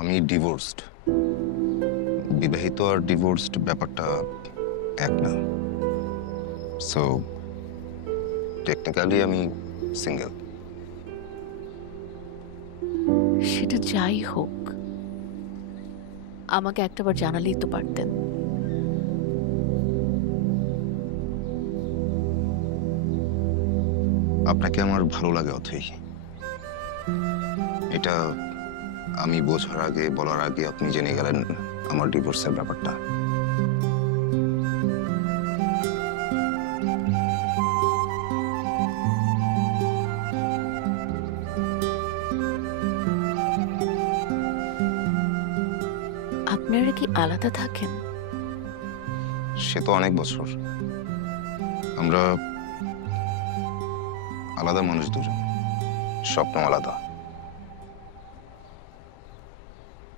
আমি ডিভোর্সড। বিবাহিত আর ডিভোর্সড ব্যাপারটা এক না। সো টেকনিক্যালি আমি সিঙ্গেল। সেটা যাই হোক, আমাকে একটাবার জানালেই তো পারতেন। আপনাকে আমার ভালো লাগে অথই। এটা আমি বোঝার আগে, বলার আগে আপনি জেনে গেলেন আমার ডিভোর্সের ব্যাপারটা। আপনারা কি আলাদা থাকেন? সে তো অনেক বছর। আমরা আলাদা মানুষ দুজন, স্বপ্ন আলাদা।